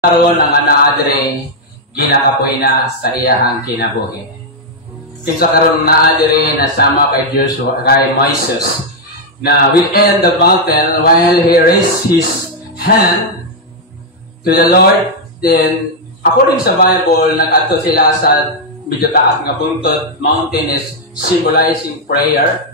karon ang anaadre ginakapoy na sa iyahang kinabuhi. Kinsa karon naadre na sama kay Joshua kay Moses na within the mountain while he raised his hand to the Lord, then according sa Bible nag-adto sila sa medyo taas nga bungtod. Mountain is symbolizing prayer.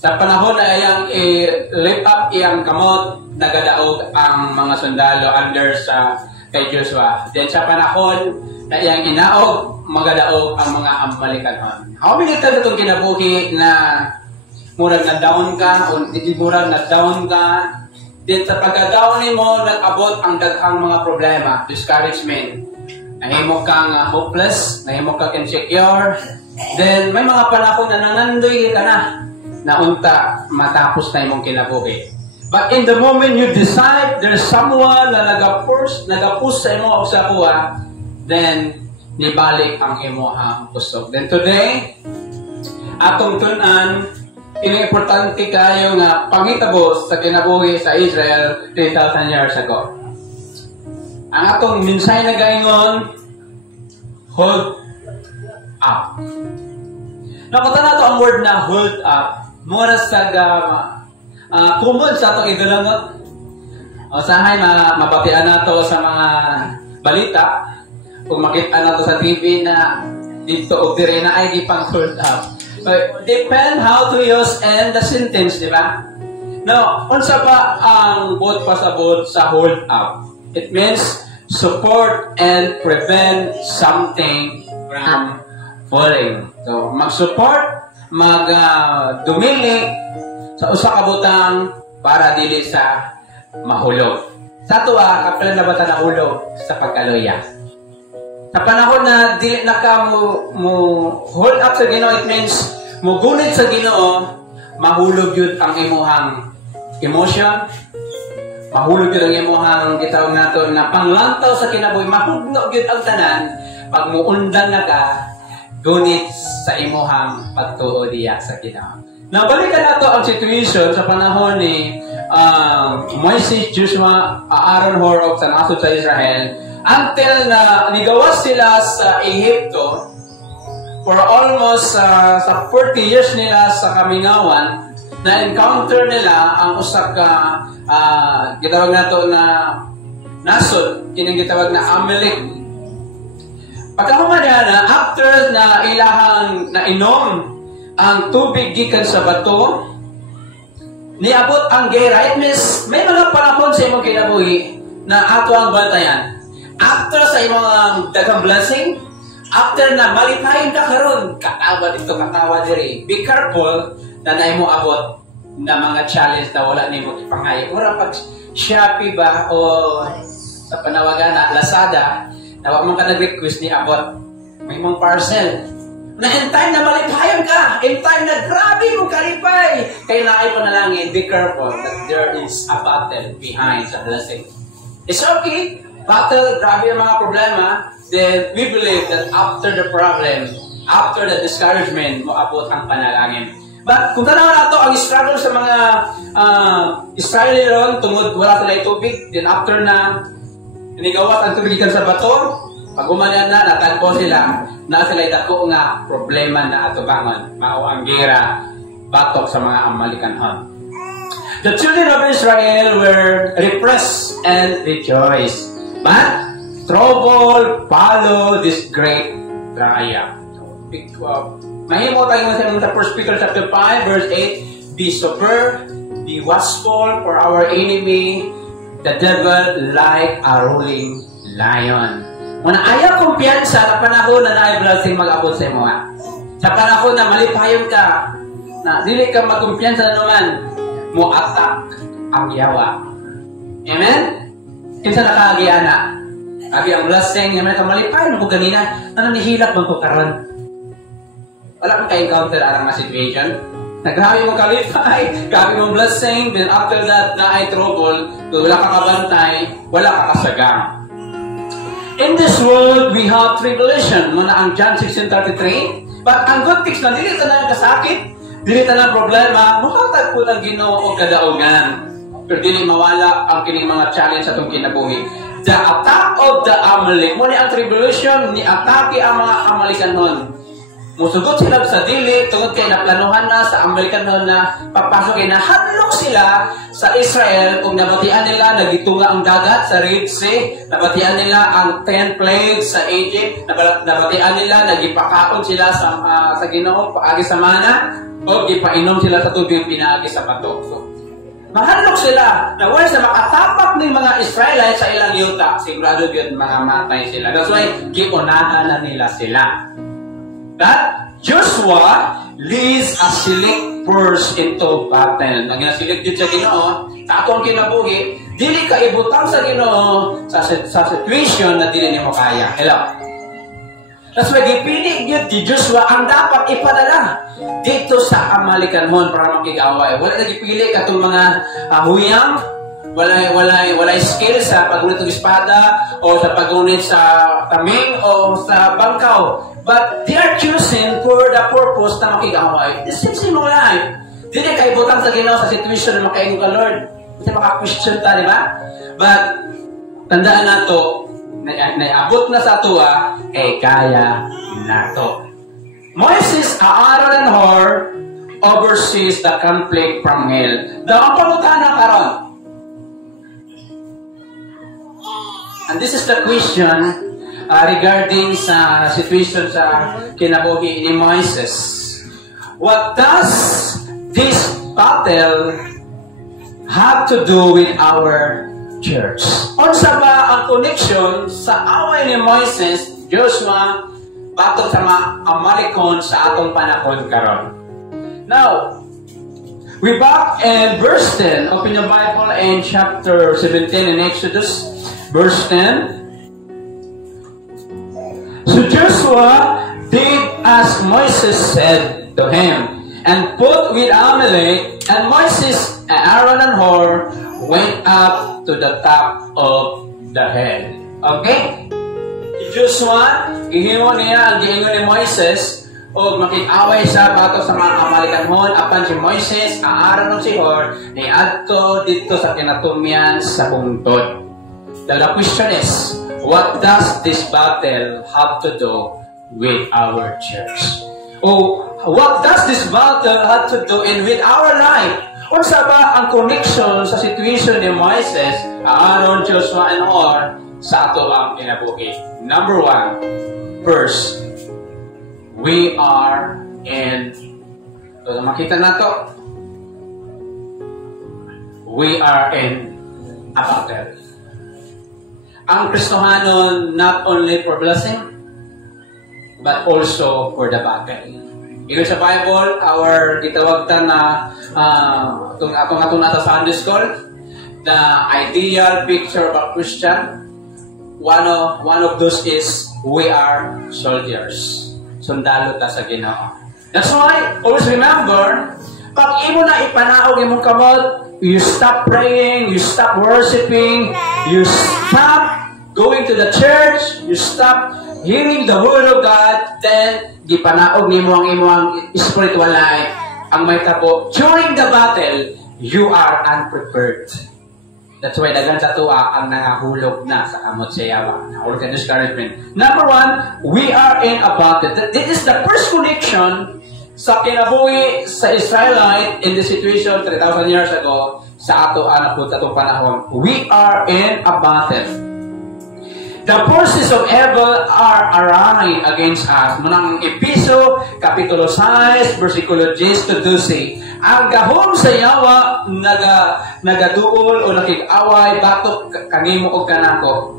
Sa panahon na iyang i-lift up iyang kamot, nagadaog ang mga sundalo under sa kay Joshua. Then sa panahon na iyang inaog, magadaog ang mga Amalekanon. How many times itong kinabuhi na murag na down ka, o murag na down ka, then sa pagka-down mo, nag-abot ang daghang mga problema, discouragement. Nahimok kang hopeless, nahimok kang insecure, then may mga panahon na nangandoy ka na unta matapos na imong kinabuhi. But in the moment you decide there's someone na nag-push sa imo o sa kuha, then nibalik ang imo ang kusog. Then today, atong tunan, ini-importante kayo nga pangitabo sa kinabuhi sa Israel 3,000 years ago. Ang atong minsay na gaingon, hold up. Nakita na to ang word na hold up. Mura sa kumod sa itong idulangot. O sahay, mapatian na to sa mga balita. Kung makita na to sa TV na dito o dire na ay di pang hold up. But depend how to use and the sentence, di ba? Now, unsa ba ang bot pasabot sa hold up? It means support and prevent something from falling. So, mag-support, dumili sa usa ka butang para dili sa mahulog. Sa tuwa, kapila na bata nahulog sa pagkaluya. Sa panahon na dili na ka mo hold up sa Ginoo, it means mugunit sa Ginoo, mahulog yun ang imuhang emotion, mahulog yun ang imuhang gitawag nato na panglantaw sa kinabuhi, mahulog yun ang tanan, pag muundan na ka, gunit sa imuhang pagtuo diya sa Ginoo. Now, balikan nato ang situation sa panahon ni Moises, Joshua, Aaron, Hor, sa nasod sa Israel, until na nigawas sila sa Ehipto for almost sa 40 years nila sa kamingawan, na-encounter nila ang usa ka gitawag nato na nasod, kining gitawag na Amalek. Pagkahuman after na ilahang nainom ang tubig gikan sa bato, niabot ang gera. It means may mga panahon sa imong kinabuhi na ato ang bantayan. After sa imong daghang blessing, after na malipayon ka karon, katawa dito, katawa diri. Be careful na naimo abot na mga challenge na wala nimo ipangayo. Ora pag Shopee ba o sa panawagan na Lazada, na wag man ka nag-request ni abot may mong parcel. Na in time na malipayon ka, in time na grabe mong kalipay, kaya naay panalangin, be careful that there is a battle behind sa blessing. It's okay, battle, grabe ang mga problema, then we believe that after the problem, after the discouragement, moabot ang panalangin. But kung tanaw na ito, ang struggle sa mga Israeli ron, tungod wala sila tubig, then after na nigawat ang tubigikan sa bato, pag umanyan na, natagpo sila, na sila'y dako nga problema na atubangon, mao ang gera, batok sa mga Amalekanon. The children of Israel were repressed and rejoiced, but trouble followed this great triumph. Mahimo tayo sa 1 Peter chapter 5, verse 8, be sober, be watchful for our enemy, the devil like a ruling lion. Kung ayaw kumpiyansa na panahon na na-blessing mag-abot sa imo. Sa panahon na malipayon ka, na dili ka magkumpiyansa na naman, mo attack ang yawa. Amen? Kinsa nakaagiyana? Abi ang blessing, naman ka malipayon ko ganina, nananihilak man ko karon. Wala kang ka-encounter arang na situation. Naghabi mo kalipay, grabe mong blessing, then after that, na ay trouble, wala ka kabantay, wala ka kasagang. In this world, we have tribulation. Muna ang John 16:33. But ang good things na dili tanan kasakit, dili tanan problema, makatag po ng Ginoo o kadaugan. Pero dili mawala ang kining mga challenge sa itong kinabuhi. the attack of the Amalek. Muna ang tribulation, ni-atake ang mga Amalikanon. Musugot sila sa dili, tungod kay naplanuhan na sa Amalikanon na papasok kay nahanlok sila sa Israel kung nabatian nila, nagitunga ang dagat sa Red Sea, nabatian nila ang 10 plagues sa Egypt, nabatian nila, nagipakaon sila sa Ginoo, paagi sa mana, o gipainom sila sa tubig pinaagi sa bato. So, mahanlok sila na once na makatapak ng mga Israelites sa ilang yuta, sigurado yun mga matay sila. That's why, giunahan na nila sila. That Joshua leads a select force into battle. Nang ginasilig dito sa Ginoo, sa atong kinabuhi, dili ka ibutang sa Ginoo sa situation na dili nimo kaya. Hello. That's why gipili gyud di Joshua ang dapat ipadala dito sa Amalikanon para makig-away. Wala na gipili katong mga huyang, walay skill sa paggunit ng espada o sa paggunit sa taming o sa bangkaw. But they are choosing for the purpose na makig-away. The same mo life. Dili ka ibutang sa Ginoo sa situation na makaingon ka, Lord. Kasi maka-question ta, di ba? But tandaan nato, naiabot na sa tuwa, kaya nato. Moses, Aaron, and Hur oversees the conflict from hell. Daw ang pangutana karon. And this is the question regarding sa situation sa kinabuhi ni Moses. What does this battle have to do with our church? Unsa ba ang connection sa away ni Moses, Joshua, batok sa mga Amalikon sa atong panahon karon? Now, we back in verse 10. Open your Bible in chapter 17 in Exodus, verse 10. So Joshua did as Moses said to him, and put with Amalek, and Moses, Aaron, and Hur went up to the top of the hill. Okay? Joshua, gihimo niya ang giingon ni Moises, o makig-away sa bato sa mga Amalikanhon, apan si Moises, Aaron, at si Hur, niadto dito sa kinatumyan sa bungtod. The question is, what does this battle have to do with our church? Oh, what does this battle have to do with our life? Unsa ba ang connection sa situation ni Moises, Aaron, Joshua, and Hur sa ato ang kinabuhi? Number 1, first, we are in, so makita na to, we are in a battle. Ang Kristohanon, not only for blessing, but also for the battle. Ito sa Bible, our gitawag ta na atong nata sa Sunday School, the ideal picture of a Christian. One of those is we are soldiers. Sundalo ta sa Ginoo. That's why, always remember, pag imo na ipanaog imong kamot, you stop praying, you stop worshiping, you stop going to the church, you stop hearing the word of God, then gipanaog nimo ang imong spiritual life. Ang may tabo, during the battle, you are unprepared. That's why dagan sa tuwa ang nangahulog na sa kamot sa yawa. Nahulog ka discouragement. Number 1, we are in a battle. This is the first connection sa kinabuhi sa Israelite in the situation 3,000 years ago sa ato anak po atong panahon. We are in a battle. The forces of evil are arrayed against us. Munang Episo, Kapitulo 6, versikulo 10 to 12. Ang gahom sa yawa, nagaduol o nakig-away, batok kanimo o kanako.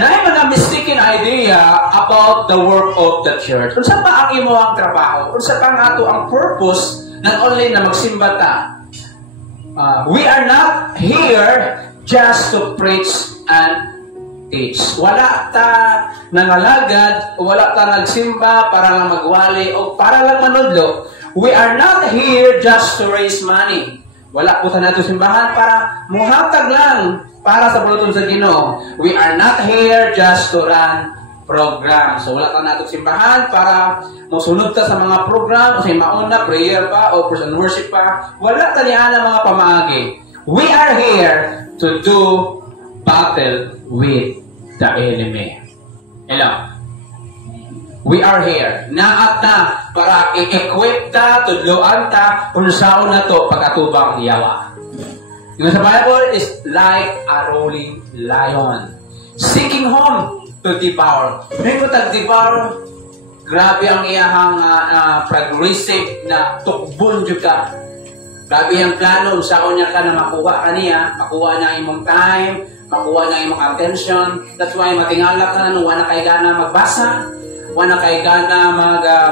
Naay mga mistaken idea about the work of the church. Unsa pa ang imo ang trabaho? Unsa pa ang ato ang purpose not only na magsimba ta? We are not here just to preach and teach. Wala ta nangalagad, wala ta nagsimba para lang magwali o para lang manudlo. We are not here just to raise money. Wala po ta nato simbahan para muhatag lang para sa puluton sa Ginoo. We are not here just to run program. So wala ta nato simbahan para mosunod ta sa mga program o sa mauna prayer pa o person worship pa. Wala ta niana mga pamaagi. We are here to do battle with the enemy. Hello? We are here. Naat na para i-equip ta, tudloan ta, kung saan na to pagkatubang yawa. Yung sa Bible is like a rolling lion, seeking home to devour. May ko tag-devour, grabe ang iyahang progressive na tukbon juga. Grabe ang plano, saan niya ka na makuha kaniya, makuha niya imong time, makuha niya imong attention. That's why matingala ka na, wala kay gana magbasa, wala kay gana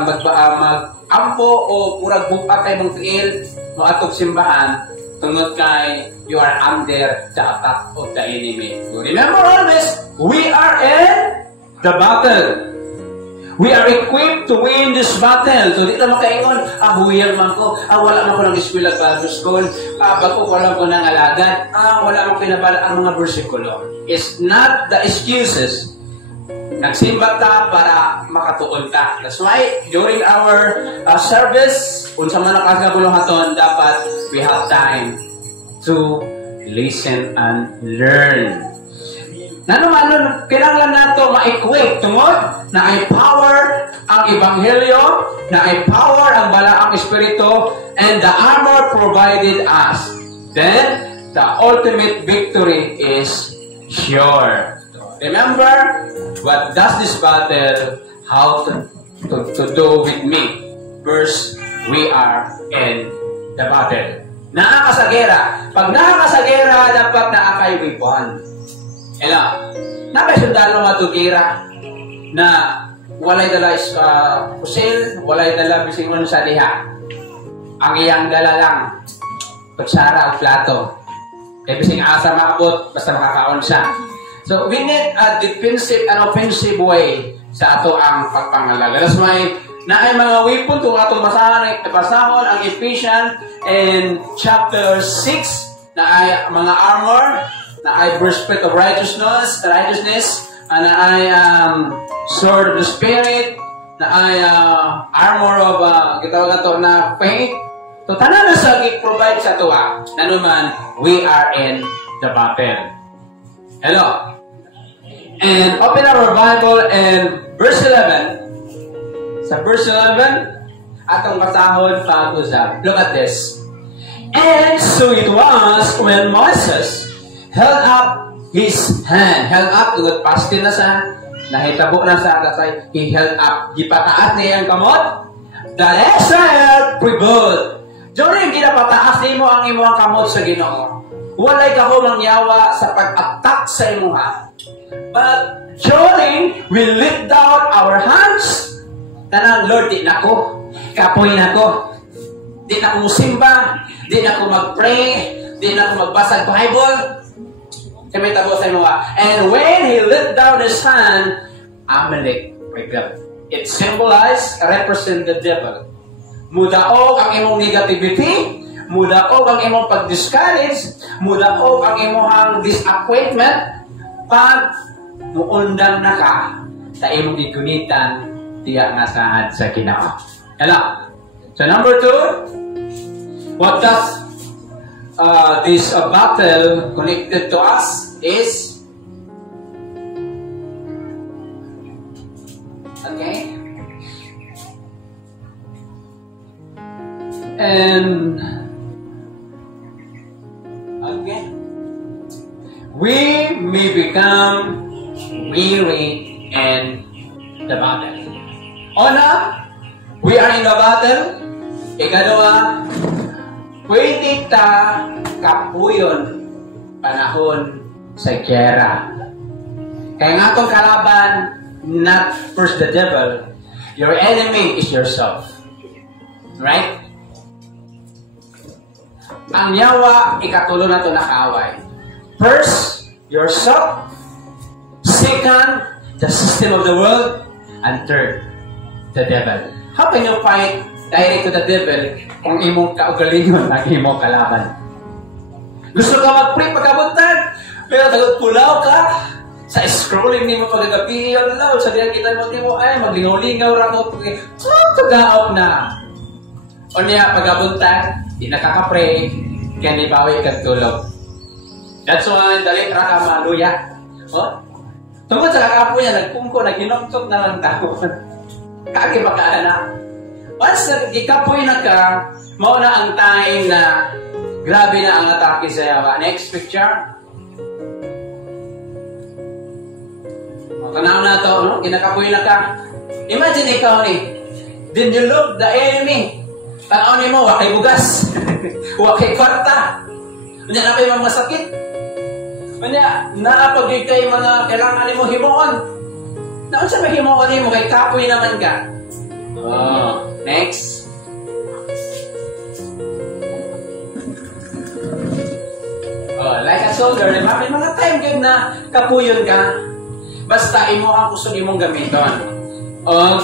mag-ampo o murag buka kay mong tiil, maatog simbahan, tungod kay you are under the attack of the enemy. So remember always, we are in the battle. We are equipped to win this battle. So dito makaingon, huyal man ko, wala man ko ng eskwela Bible school, bago ko lang ko ng alagad, wala man pinabala ang mga bersikulo. It's not the excuses. Nagsimba ta para makatuon ta. That's why, during our service, unsa man nakagabulong haton, dapat we have time to listen and learn. Naman, kailangan nato ma-equip tungod na ay power ang Ebanghelyo, na ay power ang balaang Espiritu, and the armor provided us. Then, the ultimate victory is sure. Remember, what does this battle how to do with me? First, we are in the battle. Nakakasagera. Pag nakakasagera, dapat naakay weapon. Ela, napay sundalo matugira na walay dala pusil, walay dala bisingon sa diha. Ang iyang dala lang, kutsara o plato. E bising asa maabot, basta makakaon siya. So, we need a defensive and offensive way sa ato ang pagpangalaga. That's why, na ay mga weapon itong atong basahon ang Ephesians in chapter 6 na ay mga armor, na ay breastplate of righteousness, na ay sword of the Spirit, na ay armor of, kitawag ito na faith. So, tanan na sa provide sa ito nanuman, we are in the battle. Hello? And open our Bible in verse 11. Sa verse 11, atong basahon pag-usap. Look at this. And so it was when Moses held up his hand. Held up, tugod pastin na sa, nahitabo na sa kasay, he held up. Gipataas niya ang kamot. The Israel prevailed. During ginapataas ni mo ang imong kamot sa Ginoo. Walay ka humang yawa sa pag-attack sa imuha. But during we lift down our hands, tanang, Lord, di na ko. Kapoy na ko. Di na ko musimba. Di na ko mag-pray. Di na ko magbasa Bible. And when he let down his hand, Amalek rebelled. It symbolized, represent the devil. Mudaog ang imong negativity, mudaog ang imong pag-discourage, mudaog ang imong disappointment, pag muundang na ka sa imong gigunitan, tiyak nga saan sa Ginoo. Hello? So number 2, what does this battle connected to us is, okay, and okay, we may become weary in the battle. Una, we are in the battle. Ikalawa, pwede ta kapuyon panahon sa gera. Kaya nga itong kalaban, not first the devil, your enemy is yourself. Right? Ang yawa, ikatulo na ito nakaaway. First, yourself. Second, the system of the world. And third, the devil. How can you fight direct to the devil kung imong kaugalingon ang imong kalaban? Gusto ka mag-pray pagkabuntag, pero pulaw ka sa scrolling ni mo pagkagabi, Allah, sabihan kita mo, ay, maglingaw-lingaw rako, tagaaw na. O niya, pagkabuntag, di nakaka-pray, kaya di bawi kag tulog. That's why dali ra ka maluya. Oh? Tungkol sa kakapo niya, nagpungko, naghinoktok na lang tao. Kagi makaana. Once ikapoy na ka, mao na ang time na grabe na ang atake sa yawa. Next picture. Tanaw na to, no? Ginakapoy na ka. Imagine ikaw ni, then you look the enemy. Tanaw ni mo, wakay bugas. Wakay kwarta. Kanya na kayo mga masakit. Kanya, naapagay kayo mga kailangan mo himuon. Naon sa may himuon mo, kay kapoy naman ka. Oh, next. Oh, like a soldier, may mga time game na kapuyon ka. Basta imo ang gusto imong gamiton. Oh,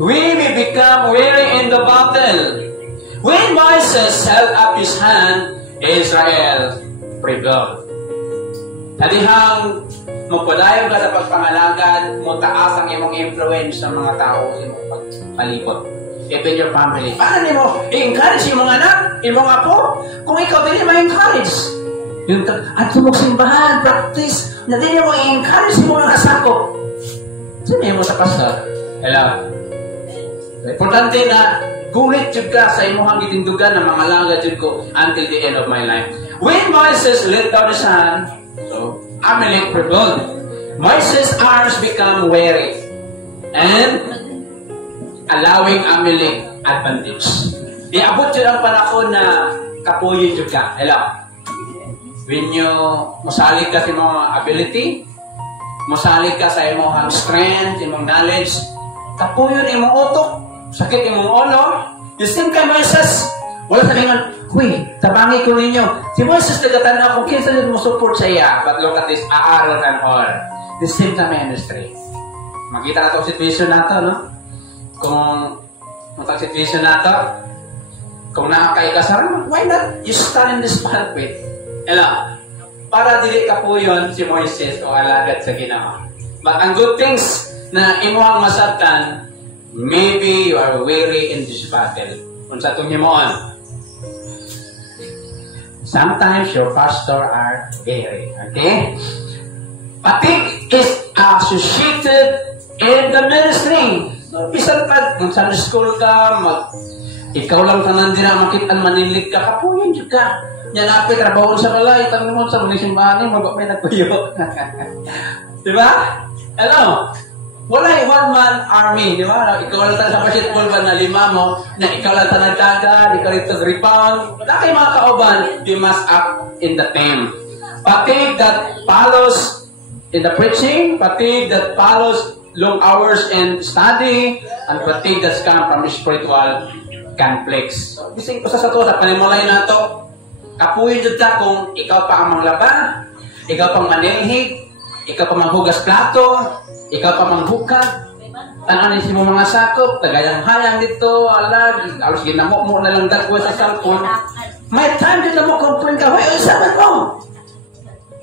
we may become weary in the battle. When Moses held up his hand, Israel prevailed. Hadihang magpadayon ka sa pagpangalagad, mo taas ang imong influence sa mga tao sa imong pagpalipot. Even your family. Paano mo i-encourage yung mga anak, yung mga apo? Kung ikaw din ma-encourage. Yung at simbahan, practice, na din mo i-encourage yung mga kasako. Sabi mo sa pastor, hello. Importante na gulit jud ka sa imong gitindugan ng mga langad jud ko until the end of my life. When Moses let down his hand, so Amalek prevailed. Moses' arms become weary and allowing Amalek advantage. Iabot jud ang panahon na kapuyo jud ka. Hello. When you musalig ka sa imong ability, musalig ka sa imong strength, imong knowledge, kapuyo imong utok, sakit imong ulo, you same kay Moses. Wala sabi nga, huy, tabangi ko ninyo. Si Moses nagatan kung kinsa mo support sa iya. But look at this, Aaron and Hur. The same sa ministry. Makita na itong situation na ito, no? Kung itong situation na ito, kung nakakaikasaran, why not you stand in this pulpit? Hello? Para dili ka po yun si Moises o alagad sa Ginoo. But ang good things na imuhang masabtan, maybe you are weary in this battle. Kung sa itong himuon, sometimes your pastor are weary. Okay? Patig is associated in the ministry. So, bisan pa, kung sa school ka, ikaw lang tanan din na makitaan manilig ka, kapuyin dyan ka. Yan apit, trabaho sa balay, tanong mo sa munisipality, mag-upay nagpuyo. Diba? Hello? Wala one-man army, di ba? Ikaw lang tayo sa basketball ba na 5 mo, na ikaw lang tayo nagdagan, ikaw rin rebound. Wala kayo mga kauban, you must act in the team. Fatigue that follows in the preaching, fatigue that follows long hours in study, and fatigue that's come from spiritual conflicts. So, bising ko sa to, sa panimulay na to, kapuyin dyan ka kung ikaw pa ang manglaba, ikaw pang manilhig, ikaw pa manghugas plato, ikaw pa manghuka, tananin si mo mga sakop, tagayang-hayang dito, alag, alos ginamo mo na lang dagwa sa cellphone. May time din na mo complain ka, why usapan mo?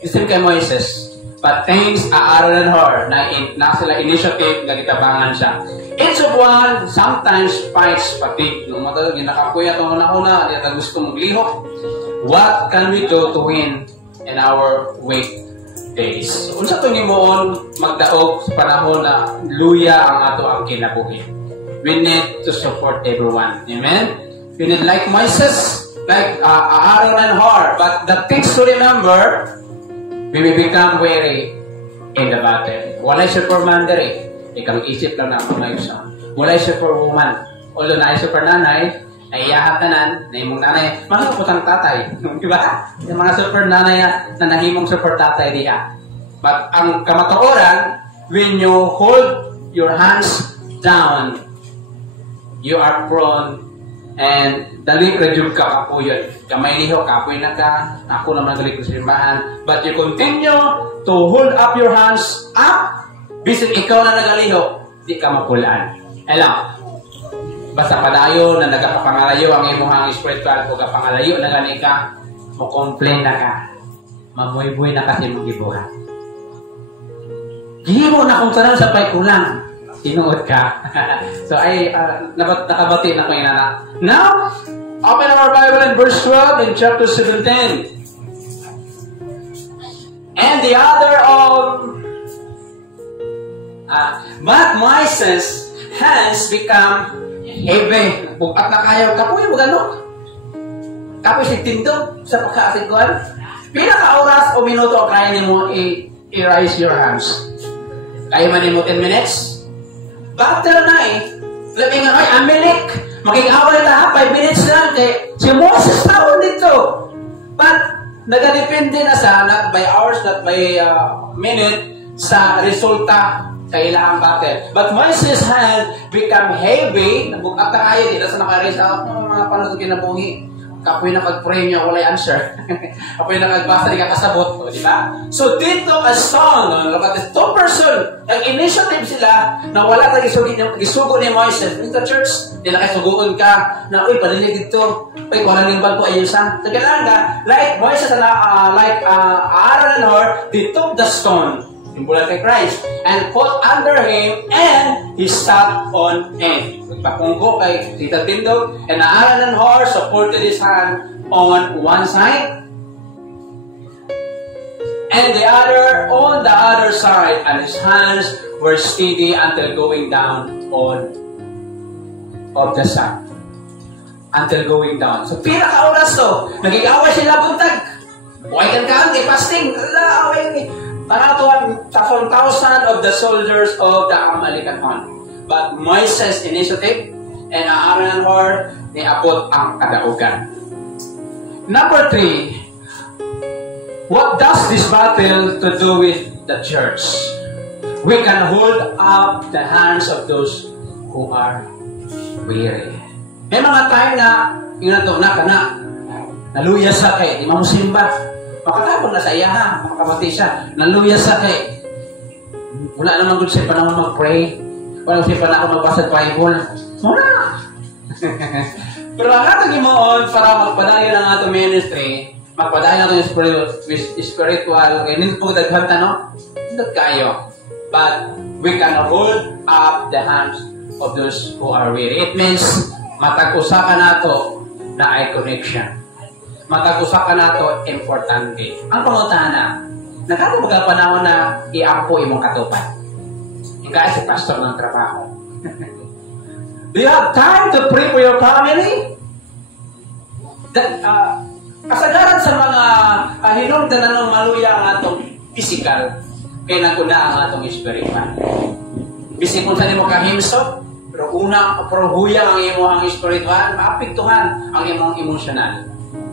Isim kay Moises, but thanks Aaron and Hur, na sila initiative, nagitabangan siya. Each of one sometimes fights fatigue. Nung matagal, ginakakuya itong una-una, at gusto mong lihok. What can we do to win in our weekdays? So, unsa itong imoon magdaog sa panahon na luya ang ato ang kinabuhi. We need to support everyone. Amen? We need like Moses, like Aaron and Hur. But the things to remember, we will become weary in the battle. Walay superman dere. Ikang isip lang na mga isa. Walay superwoman. Although na super nanay, naiyahat tanan, na imong nanay, mga putang tatay. Diba? Yung mga super nanay na nahimong super tatay diya. But ang kamatuoran, when you hold your hands down, you are prone and dali redyog ka kapuyon. Kamay liho, kapuy na ka, ako naman dali ko simbahan. But you continue to hold up your hands up, bisit ikaw na nagaliho, di ka mapulaan. Hello? Basta padayo na nagapangalayo ang imuhang spiritual o kapangalayo na gani ka, mo complain na ka. Mabuhay-buhay na kasi mong gibuhat. Gihimo na kung saan sa pay kulang. Tinuod ka. So ay nakabati na ko yung anak. Now, open our Bible in verse 12 in chapter 17. And the other but Moises' hands become heavy. Bukat na kayo. Kapoy mo ganun. Kapoy si Tindo sa pagkaasigkuhan. Pila ka oras o minuto kaya mo i-raise your hands? Kaya man mo 10 minutes? Battle na Labi nga, Amalek. Maging-away na 5 minutes lang. Si Moses taon dito. But, nagadepende na sa, not by hours, not by minute, sa resulta kailangan battle. But Moses' hand become heavy. Nabukat na kayo dito sa nakareach out ng mga panahon kinabuhi. Kapoy na kag-pray niya, walay answer. Kapoy na kagbasa, di ka kasabot. O, di ba? So, dito, as son, look at this, 2 person, ang initiative sila, na wala tag-isugo ni Moises. Dito, church, di na kayo suguon ka, na, uy, panilig dito. Uy, kung anong bag ko, ayun sa. So, kailangan ka, like Moises, like Aaron and Hur, they took the stone, symbolic kay Christ, and put under him, and he sat on it. Pagpapungko kay Tita Tindog, and Aaron and Hur supported his hand on one side, and the other on the other side, and his hands were steady until going down on of the sun. Until going down. So, pila ka oras to. Nagig-away sila buntag. Buhay kan kaan, fasting. Away. Tanatuan, 1,000 of the soldiers of the Amalekite. But Moises' initiative and Aaron and Hur, niabot ang kadaugan. Number 3, what does this battle to do with the church? We can hold up the hands of those who are weary. May mga time na, yun na ito, naluya sa kay, di mamusimba. Makatabang na sa iya ha, makakamati siya. Naluya sa kay. Wala naman good siya pa naman mag-pray. Wala siya pa na ako magbasa ng Bible. Wala. Pero ang atong imoon para magpadayon ang atong ministry, magpadayon ang spiritual, okay, hindi po daghan no? Hindi kayo. But we can hold up the hands of those who are weary. It means, matag-usa ka nato na ay connection. Matag-usa ka nato, importante. Ang pangutana, nagkato mga panahon na iampo imong katupan. Yung kaya si pastor ng trabaho. Do you have time to pray for your family? Kasagaran sa mga hinungdan na ng maluya ang atong physical, kaya nakuna ang atong spiritual. Bisig kung saan mo kahimsok, pero huyang ang imong spiritual, maapektuhan ang imong emotional.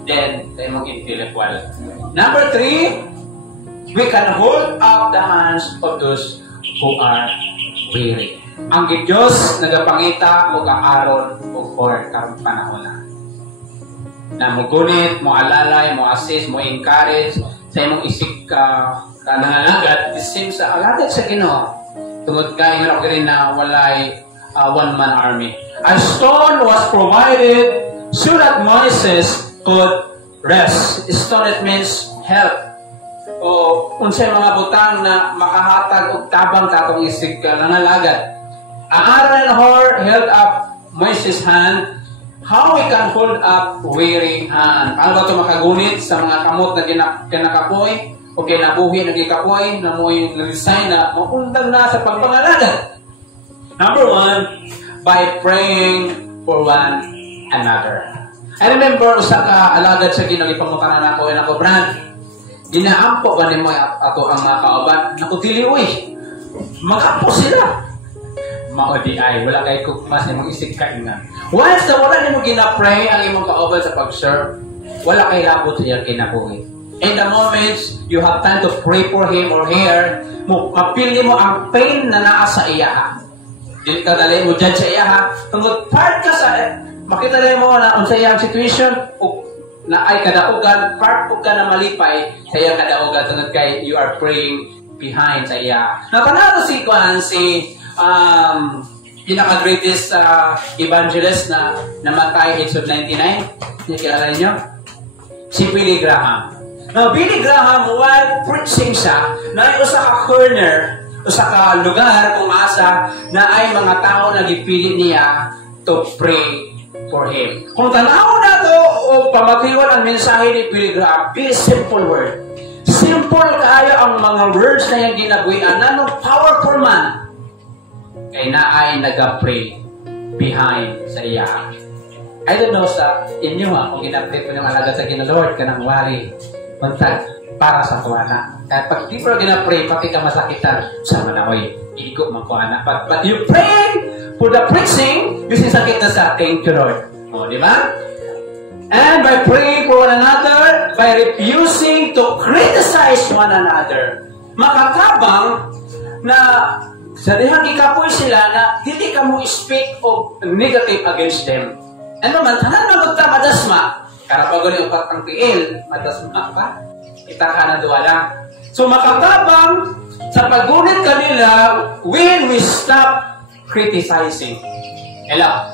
Then, sa imong intellectual. Number 3, we can hold up the hands of those who are weary. Ang Diyos nagapangita o kaaron o for karong panahon na mugunit, mo alalay, mo assist, mo encourage sa imong isip ka nangangagat, isim sa alagat sa Ginoo. Tungod ka ingon ako rin na walay one-man army. A stone was provided so that Moses could rest. Stone, it means help. O unsay mga butang na makahatag og tabang katong isig ka nangalagad. Aaron and Hur held up Moses' hand. How we can hold up weary hand? Ano ba ito makagunit sa mga kamot na kinakapoy o kinabuhi na gikapoy na mo yung resign na maundang na sa pagpangalagad? Number 1, by praying for one another. I remember usa ka alagad sa Ginoo ipamutanan nako and ako brand. Ginaampo ba nimo ato ang mga kauban? Naku dili uy. Magampo sila. Mao di ay wala kay kukmas imong isig kaingan. Once na wala nimo gina-pray ang imong kauban sa pag-serve, wala kay labot siya kinabuhi. In the moments you have time to pray for him or her, mapili mo ang pain na naa sa iya. Dili ka dali mo judge sa iya ha. Tungod part ka sa makita rin mo na unsa iyang situation o na ay kadaugan, part po ka na malipay sa iyang kadaugan tungod kay you are praying behind sa iya. Napanalo si pinaka-greatest evangelist na namatay age of 99. Kilala niyo? Si Billy Graham. Now, Billy Graham, while preaching siya, na usa ka corner, usa ka lugar kung asa na ay mga tao na gipili niya to pray for him. Kung tanaw na to o pamatiwan ang mensahe ni Billy Graham, very simple word. Simple kaayo ang mga words na yung ginabuhian na no powerful man. Kay naay nag-pray behind sa iya. I don't know sa inyo kung ginapray po ng alagad sa Ginalord ka ng wari. Magtag para sa kuwana. Kaya pag di mo ginapray, pati ka masakitan sa manahoy. Igo man kuwana. But you pray for the preaching, bisin sakit na sa thank you Lord. O, di ba? And by praying for one another, by refusing to criticize one another, makatabang na sa dihang ikapoy sila na hindi ka mo speak of negative against them. Ano man, tanan na magtamadasma. Karapagod yung patang tiil, madasma pa. Kita ka na duwa lang. So makatabang sa pagunit kanila when we stop criticizing. Hello?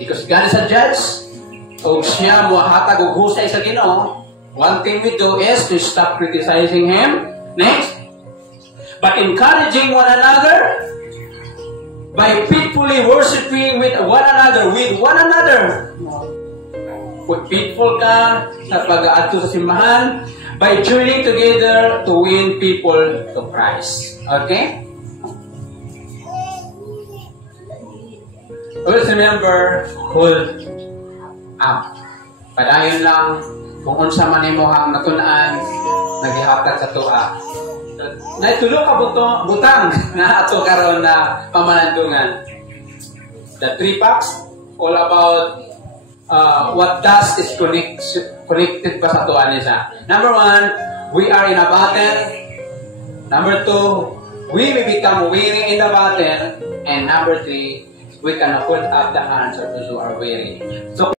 Because God is a judge. O siya muhatag og husay sa Ginoo. One thing we do is to stop criticizing Him. Next, by encouraging one another, by faithfully worshiping with one another, Kung faithful ka sa pag-aadto sa simbahan, by joining together to win people to Christ. Okay? Always remember, hold up. Padayon lang kung unsa man imong natunaan, naghihatag sa tuwa. Naitulo ka butang na ato karon na pamalandungan. The 3 facts all about what does is connected pa sa tuwa niya. Number 1, we are in a battle. Number 2, we may become weary in the battle. And number 3, we can hold up the hands of those who are weary. So